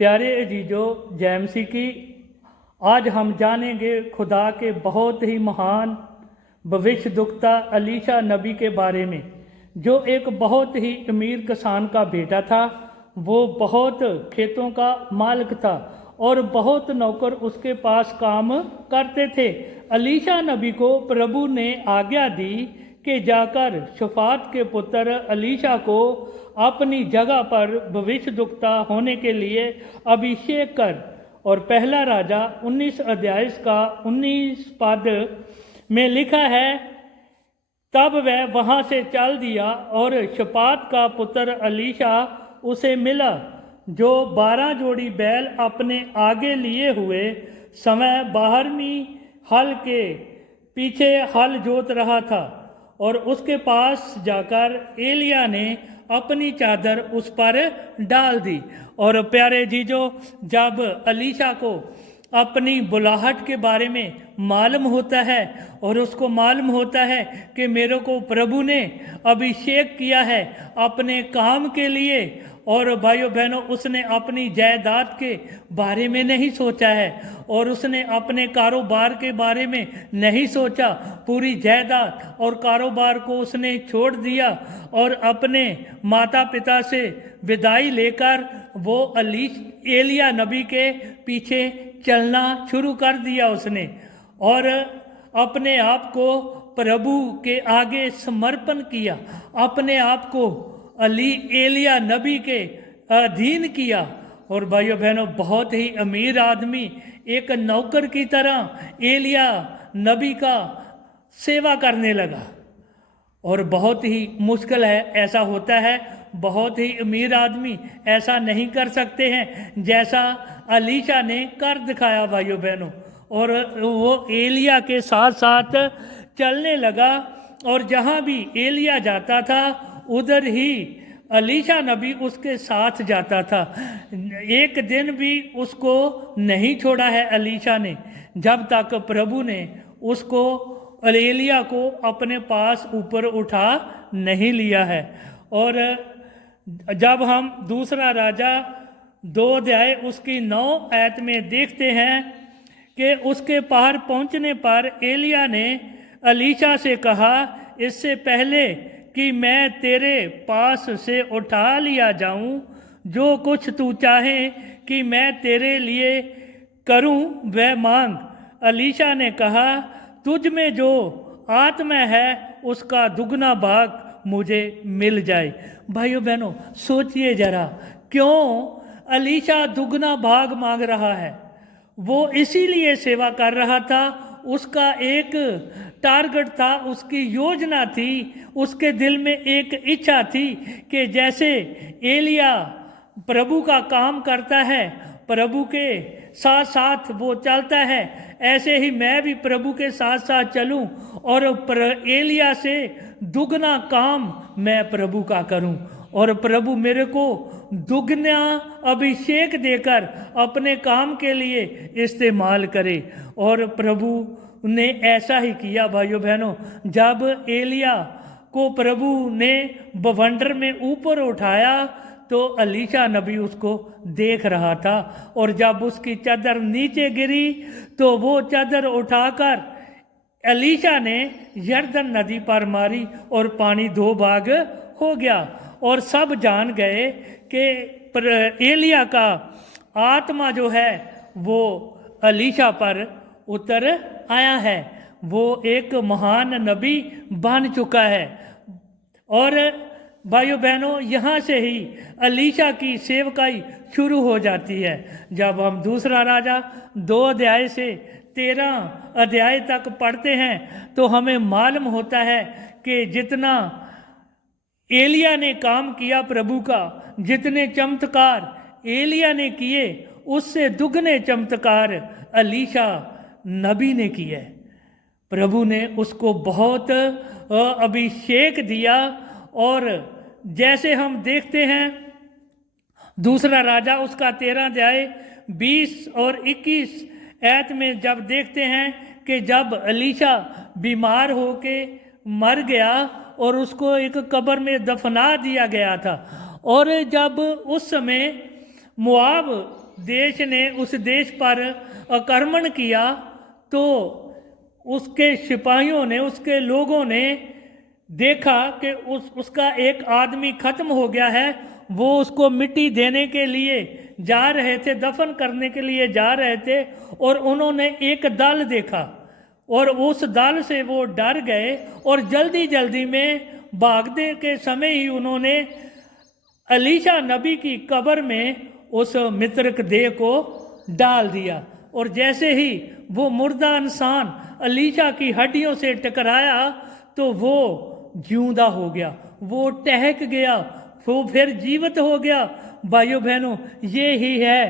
प्यारे अजीजों, जय मसीह की। आज हम जानेंगे खुदा के बहुत ही महान भविष्यद्वक्ता अलीशा नबी के बारे में, जो एक बहुत ही अमीर किसान का बेटा था। वो बहुत खेतों का मालिक था और बहुत नौकर उसके पास काम करते थे। अलीशा नबी को प्रभु ने आज्ञा दी कि जाकर शफात के पुत्र अलीशा को अपनी जगह पर भविष्यद्वक्ता होने के लिए अभिषेक कर। और पहला राजा 19 अध्याय का 19 पद में लिखा है, तब वह वहाँ से चल दिया और शपात का पुत्र अलीशा उसे मिला, जो 12 जोड़ी बैल अपने आगे लिए हुए समय 12वीं हल के पीछे हल जोत रहा था। और उसके पास जाकर एलिया ने अपनी चादर उस पर डाल दी। और प्यारे जीजो, जब अलीशा को अपनी बुलाहट के बारे में मालूम होता है और उसको मालूम होता है कि मेरे को प्रभु ने अभिषेक किया है अपने काम के लिए, और भाइयों बहनों, उसने अपनी जायदाद के बारे में नहीं सोचा है और उसने अपने कारोबार के बारे में नहीं सोचा। पूरी जायदाद और कारोबार को उसने छोड़ दिया और अपने माता पिता से विदाई लेकर वो एलिया नबी के पीछे चलना शुरू कर दिया उसने, और अपने आप को प्रभु के आगे समर्पण किया, अपने आप को एलिया नबी के अधीन किया। और भाइयों बहनों, बहुत ही अमीर आदमी एक नौकर की तरह एलिया नबी का सेवा करने लगा। और बहुत ही मुश्किल है, ऐसा होता है, बहुत ही अमीर आदमी ऐसा नहीं कर सकते हैं जैसा अलीशा ने कर दिखाया भाइयों बहनों। और वो एलिया के साथ साथ चलने लगा और जहाँ भी एलिया जाता था उधर ही अलीशा नबी उसके साथ जाता था। एक दिन भी उसको नहीं छोड़ा है अलीशा ने, जब तक प्रभु ने उसको एलिया को अपने पास ऊपर उठा नहीं लिया है। और जब हम दूसरा राजा 2 अध्याय उसकी 9 आयत में देखते हैं कि उसके पार पहुंचने पर एलिया ने अलीशा से कहा, इससे पहले कि मैं तेरे पास से उठा लिया जाऊं, जो कुछ तू चाहे कि मैं तेरे लिए करूं वह मांग। अलीशा ने कहा, तुझ में जो आत्मा है उसका दुगना भाग मुझे मिल जाए। भाइयों बहनों, सोचिए जरा, क्यों अलीशा दुगना भाग मांग रहा है? वो इसीलिए सेवा कर रहा था, उसका एक टारगेट था, उसकी योजना थी, उसके दिल में एक इच्छा थी कि जैसे एलिया प्रभु का काम करता है, प्रभु के साथ साथ वो चलता है, ऐसे ही मैं भी प्रभु के साथ साथ चलूं और एलिया से दुगना काम मैं प्रभु का करूं और प्रभु मेरे को दुगना अभिषेक देकर अपने काम के लिए इस्तेमाल करे। और प्रभु ने ऐसा ही किया भाइयों बहनों। जब एलिया को प्रभु ने बवंडर में ऊपर उठाया तो अलीशा नबी उसको देख रहा था, और जब उसकी चादर नीचे गिरी तो वो चादर उठाकर अलीशा ने यरदन नदी पर मारी और पानी 2 भाग हो गया। और सब जान गए कि एलिया का आत्मा जो है वो अलीशा पर उतर आया है, वो एक महान नबी बन चुका है। और भाइयों बहनों, यहाँ से ही अलीशा की सेवकाई शुरू हो जाती है। जब हम दूसरा राजा 2 अध्याय से 13 अध्याय तक पढ़ते हैं तो हमें मालूम होता है कि जितना एलिया ने काम किया प्रभु का, जितने चमत्कार एलिया ने किए, उससे दुगने चमत्कार अलीशा नबी ने किए। प्रभु ने उसको बहुत अभिषेक दिया। और जैसे हम देखते हैं दूसरा राजा उसका 13 अध्याय 20 और 21 आयत में जब देखते हैं कि जब अलीशा बीमार होके मर गया और उसको एक कब्र में दफना दिया गया था, और जब उस समय मुआब देश ने उस देश पर आक्रमण किया तो उसके सिपाहियों ने, उसके लोगों ने देखा कि उसका एक आदमी खत्म हो गया है। वो उसको मिट्टी देने के लिए जा रहे थे, दफन करने के लिए जा रहे थे, और उन्होंने एक दल देखा और उस दल से वो डर गए और जल्दी जल्दी में भागने के समय ही उन्होंने एलीशा नबी की कब्र में उस मृतक देह को डाल दिया। और जैसे ही वो मुर्दा इंसान एलीशा की हड्डियों से टकराया तो वो जिंदा हो गया, वो टहक गया, वो फिर जीवित हो गया। भाइयों बहनों, ये ही है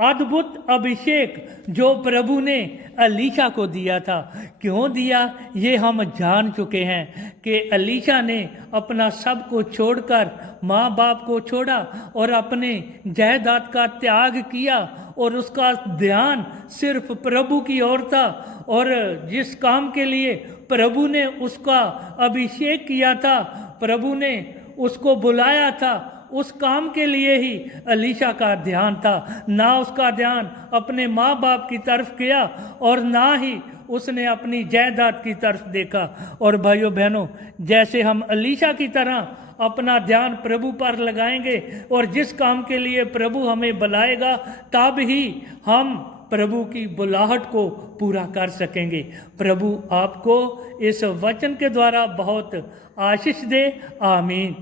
अद्भुत अभिषेक जो प्रभु ने एलीशा को दिया था। क्यों दिया ये हम जान चुके हैं कि एलीशा ने अपना सब को छोड़कर, माँ बाप को छोड़ा और अपने जायदाद का त्याग किया और उसका ध्यान सिर्फ प्रभु की ओर था। और जिस काम के लिए प्रभु ने उसका अभिषेक किया था, प्रभु ने उसको बुलाया था, उस काम के लिए ही एलीशा का ध्यान था। ना उसका ध्यान अपने माँ बाप की तरफ किया और ना ही उसने अपनी जायदाद की तरफ देखा। और भाइयों बहनों, जैसे हम एलीशा की तरह अपना ध्यान प्रभु पर लगाएंगे और जिस काम के लिए प्रभु हमें बुलाएगा, तब ही हम प्रभु की बुलाहट को पूरा कर सकेंगे। प्रभु आपको इस वचन के द्वारा बहुत आशीष दे। आमीन।